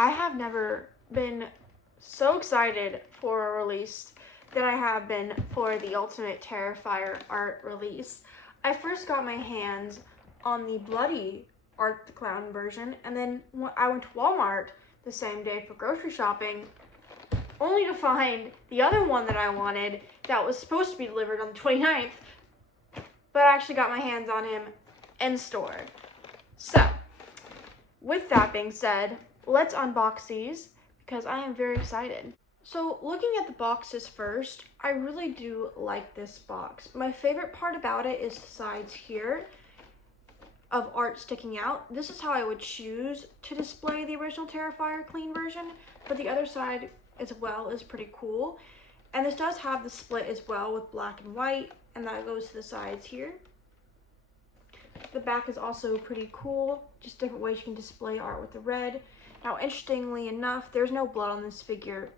I have never been so excited for a release than I have been for the Ultimate Terrifier art release. I first got my hands on the Bloody Art the Clown version, and then I went to Walmart the same day for grocery shopping, only to find the other one that I wanted that was supposed to be delivered on the 29th, but I actually got my hands on him in store. So, with that being said, let's unbox these because I am very excited. So looking at the boxes first, I really do like this box. My favorite part about it is the sides here of art sticking out. This is how I would choose to display the original Terrifier clean version, but the other side as well is pretty cool. And this does have the split as well with black and white, and that goes to the sides here. The back is also pretty cool, just different ways you can display art with the red. Now, interestingly enough, there's no blood on this figure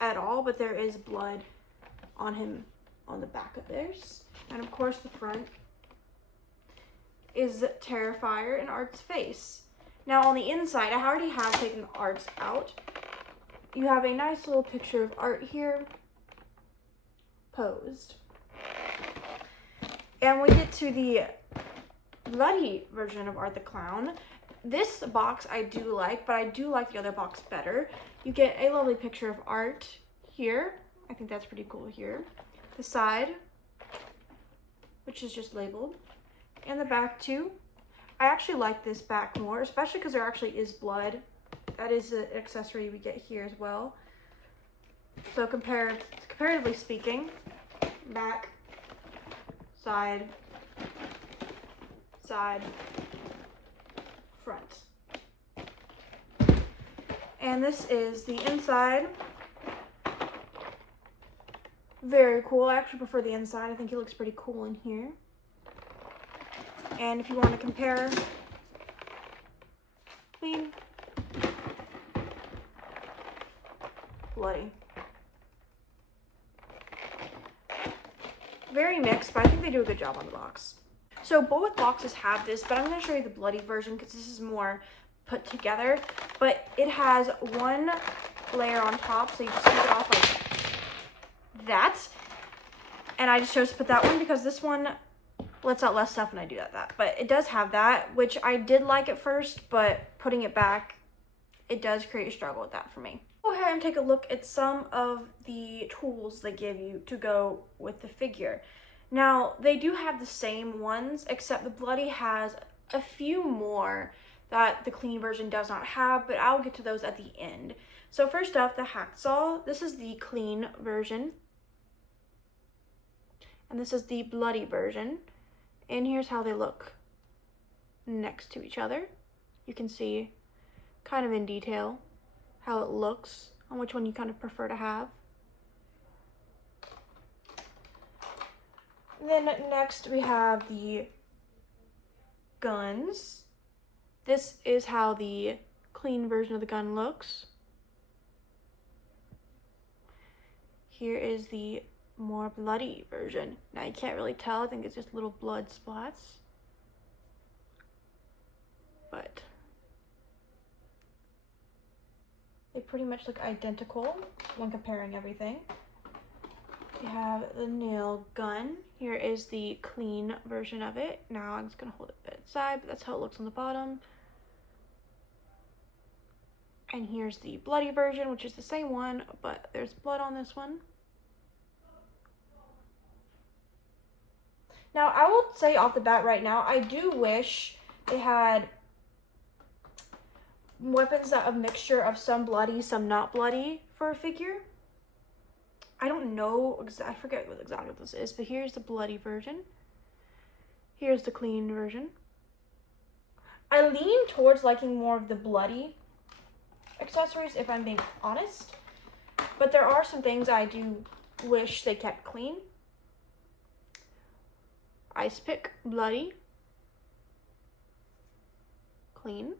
at all, but there is blood on him on the back of this. And of course, the front is Terrifier and Art's face. Now, on the inside, I already have taken the Art's out. You have a nice little picture of Art here, posed. And we get to the Bloody version of Art the Clown. This box I do like, but I do like the other box better. You get a lovely picture of Art here. I think that's pretty cool here. The side, which is just labeled. And the back too. I actually like this back more, especially because there actually is blood. That is an accessory we get here as well. So comparatively speaking, back, side, front. And this is the inside. Very cool. I actually prefer the inside. I think he looks pretty cool in here. And if you want to compare clean, bloody. Very mixed, but I think they do a good job on the box. So both boxes have this, but I'm going to show you the bloody version because this is more put together. But it has one layer on top, so you just take it off like that. And I just chose to put that one because this one lets out less stuff when I do that. But it does have that, which I did like at first, but putting it back, it does create a struggle with that for me. Go ahead and take a look at some of the tools they give you to go with the figure. Now, they do have the same ones, except the Bloody has a few more that the clean version does not have, but I'll get to those at the end. So first up, the Hacksaw. This is the clean version. And this is the Bloody version. And here's how they look next to each other. You can see kind of in detail how it looks, on which one you kind of prefer to have. Then next we have the guns. This is how the clean version of the gun looks. Here is the more bloody version. Now you can't really tell, I think it's just little blood splats. But they pretty much look identical when comparing everything. You have the nail gun. Here is the clean version of it. Now I'm just gonna hold it a bit aside, but that's how it looks on the bottom. And here's the bloody version, which is the same one, but there's blood on this one. Now, I will say off the bat right now, I do wish they had weapons that have a mixture of some bloody, some not bloody for a figure. I don't know, I forget exactly what this is, but here's the bloody version. Here's the clean version. I lean towards liking more of the bloody accessories, if I'm being honest. But there are some things I do wish they kept clean. Ice pick, bloody. Clean.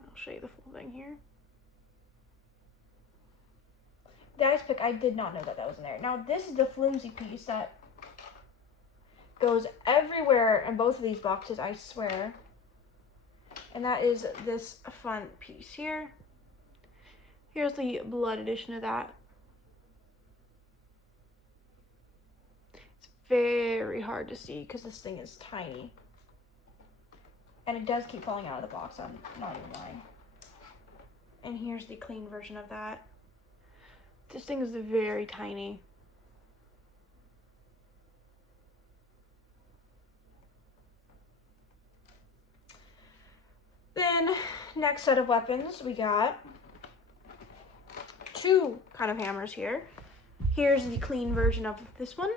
I'll show you the full thing here. The ice pick, I did not know that was in there. Now, this is the flimsy piece that goes everywhere in both of these boxes, I swear. And that is this front piece here. Here's the blood edition of that. It's very hard to see because this thing is tiny. And it does keep falling out of the box, I'm not even lying. And here's the clean version of that. This thing is very tiny. Then, next set of weapons, we got two kind of hammers here. Here's the clean version of this one.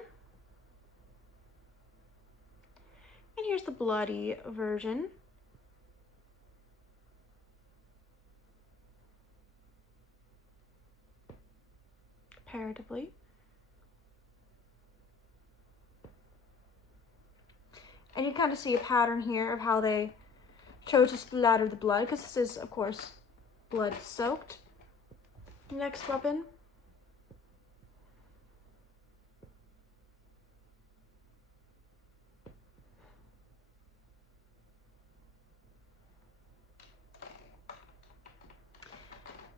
And here's the bloody version. Comparatively. And you kind of see a pattern here of how they chose to splatter the blood, because this is, of course, blood soaked. Next weapon.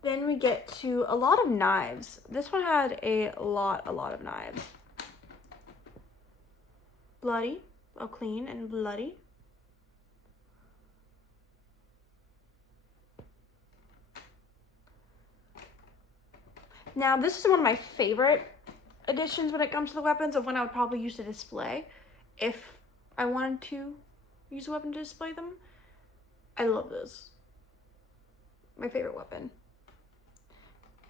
Then we get to a lot of knives. This one had a lot of knives. Bloody, oh, clean and bloody. Now, this is one of my favorite additions when it comes to the weapons of when I would probably use to display if I wanted to use a weapon to display them. I love this. My favorite weapon.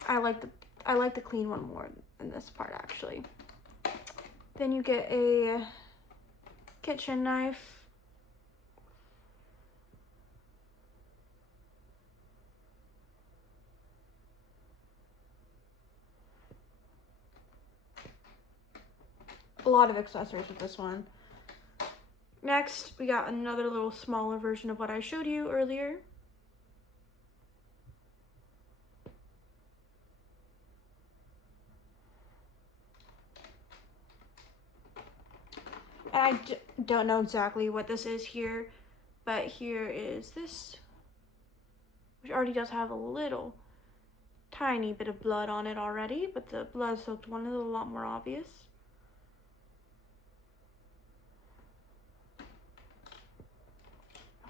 I like the clean one more than this part, actually. Then you get a kitchen knife. A lot of accessories with this one. Next, we got another little smaller version of what I showed you earlier. And I don't know exactly what this is here, but here is this, which already does have a little tiny bit of blood on it already, but the blood soaked one is a lot more obvious.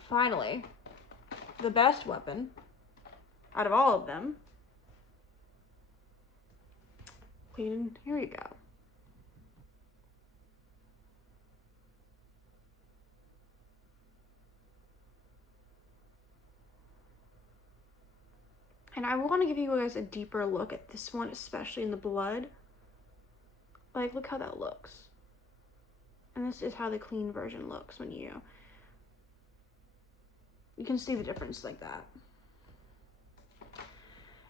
Finally, the best weapon out of all of them. Clean, here you go. And I want to give you guys a deeper look at this one, especially in the blood. Like, look how that looks. And this is how the clean version looks when you can see the difference like that.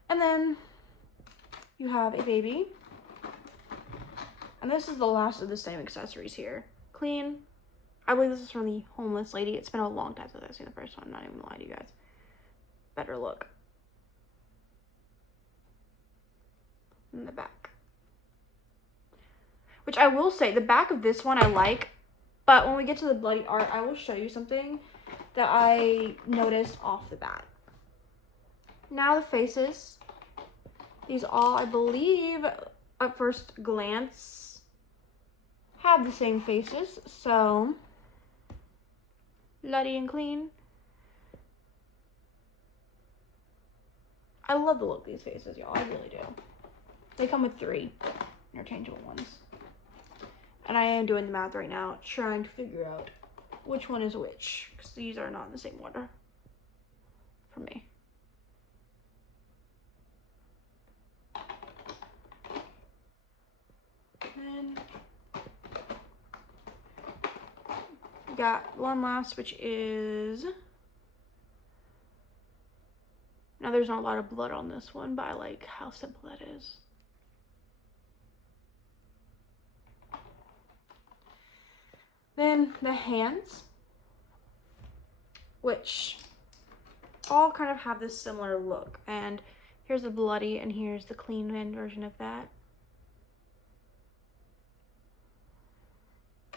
And then you have a baby. And this is the last of the same accessories here. Clean. I believe this is from the homeless lady. It's been a long time since I've seen the first one. I'm not even gonna lie to you guys. Better look. In the back. Which I will say, the back of this one I like, but when we get to the bloody art, I will show you something that I noticed off the bat. Now the faces. These all, I believe, at first glance, have the same faces. So, bloody and clean. I love the look of these faces, y'all. I really do. They come with 3 interchangeable ones. And I am doing the math right now, trying to figure out which one is which, because these are not in the same order for me. Then we got one last, which is, now there's not a lot of blood on this one, but I like how simple that is. Then the hands, which all kind of have this similar look. And here's the bloody and here's the clean hand version of that.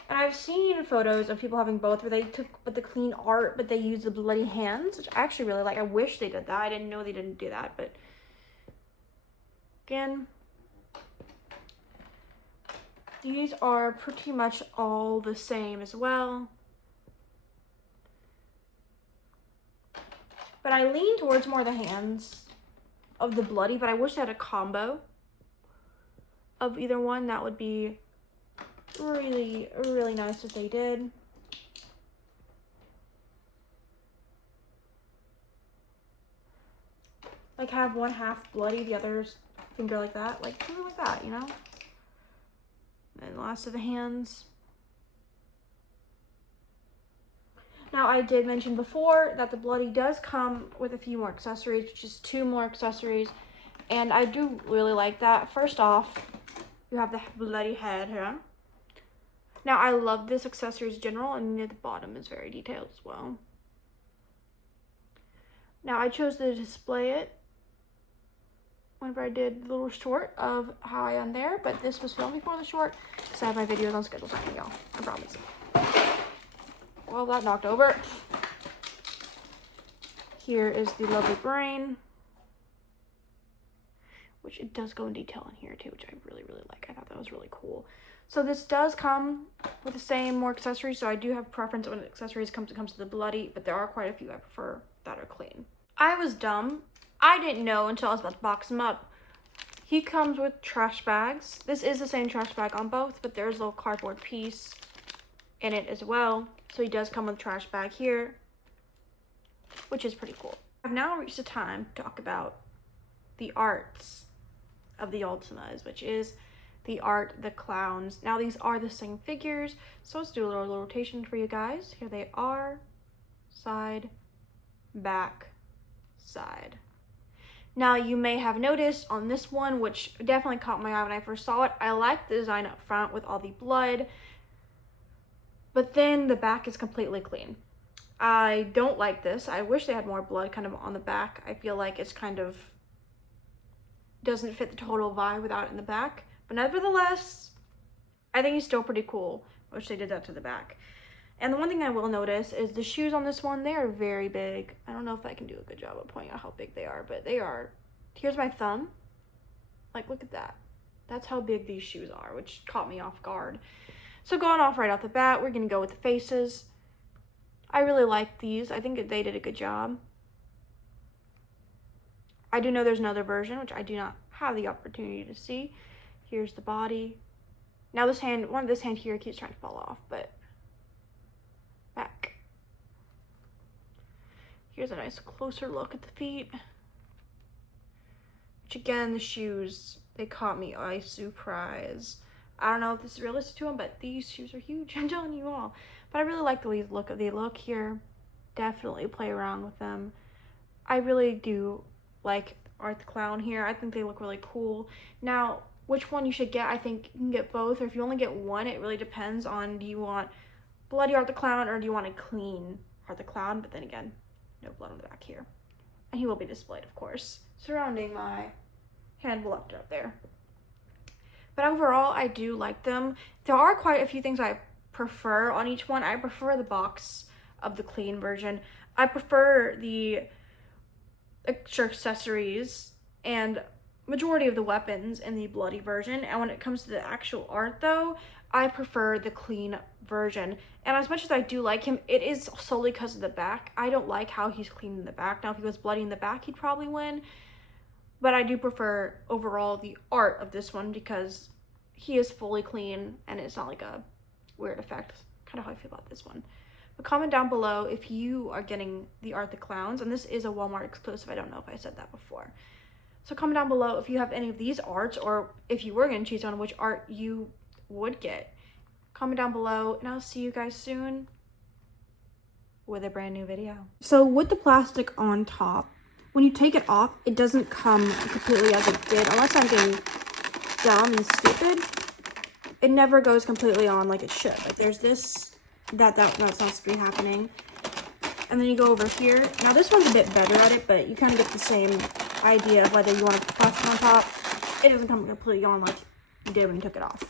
And I've seen photos of people having both where they took but the clean art, but they use the bloody hands, which I actually really like. I wish they did that. I didn't know they didn't do that, but again, these are pretty much all the same as well. But I lean towards more the hands of the bloody, but I wish they had a combo of either one. That would be really, really nice if they did. Like have one half bloody, the other's finger like that. Like something like that, you know? And the last of the hands. Now, I did mention before that the bloody does come with a few more accessories, which is 2 more accessories. And I do really like that. First off, you have the bloody head here. Now, I love this accessories in general, and near the bottom is very detailed as well. Now, I chose to display it whenever I did the little short of how I am there, but this was filmed before the short, because I have my videos on schedule timing, y'all. I promise. Well, that knocked over. Here is the lovely brain, which it does go in detail in here too, which I really, really like. I thought that was really cool. So this does come with the same more accessories, so I do have preference when accessories comes to the bloody, but there are quite a few I prefer that are clean. I was dumb. I didn't know until I was about to box him up. He comes with trash bags. This is the same trash bag on both, but there's a little cardboard piece in it as well. So he does come with a trash bag here, which is pretty cool. I've now reached the time to talk about the arts of the Ultimas, which is the art, the clowns. Now these are the same figures, so let's do a little rotation for you guys. Here they are, side, back, side. Now you may have noticed on this one, which definitely caught my eye when I first saw it, I like the design up front with all the blood, but then the back is completely clean. I don't like this. I wish they had more blood kind of on the back. I feel like it's kind of doesn't fit the total vibe without it in the back. But nevertheless, I think it's still pretty cool. I wish they did that to the back. And the one thing I will notice is the shoes on this one, they are very big. I don't know if I can do a good job of pointing out how big they are, but they are. Here's my thumb. Like, look at that. That's how big these shoes are, which caught me off guard. So going off right off the bat, we're gonna go with the faces. I really like these. I think they did a good job. I do know there's another version, which I do not have the opportunity to see. Here's the body. Now this hand, one of this hand here keeps trying to fall off, but back. Here's a nice closer look at the feet. Which again, the shoes, they caught me by surprise. I don't know if this is realistic to them, but these shoes are huge. I'm telling you all. But I really like the look of the look here. Definitely play around with them. I really do like Art the Clown here. I think they look really cool. Now, which one you should get, I think you can get both. Or if you only get one, it really depends on, do you want bloody Art the Clown or do you want a clean Art the Clown? But then again, no blood on the back here. And he will be displayed, of course, surrounding my hand voluptuous up there. But overall, I do like them. There are quite a few things I prefer on each one. I prefer the box of the clean version. I prefer the extra accessories and majority of the weapons in the bloody version. And when it comes to the actual art though, I prefer the clean version. And as much as I do like him, it is solely because of the back. I don't like how he's clean in the back. Now, if he was bloody in the back, he'd probably win. But I do prefer overall the art of this one because he is fully clean and it's not like a weird effect. Kind of how I feel about this one. But comment down below if you are getting the Art the Clowns. And this is a Walmart exclusive. I don't know if I said that before. So comment down below if you have any of these arts or if you were going to choose on which art you would get. Comment down below and I'll see you guys soon with a brand new video. So with the plastic on top, when you take it off, it doesn't come completely as it did, unless I'm being dumb and stupid. It never goes completely on like it should. Like there's this, that's not supposed to be happening. And then you go over here. Now this one's a bit better at it, but you kind of get the same idea of whether you want to put plastic on top. It doesn't come completely on like you did when you took it off.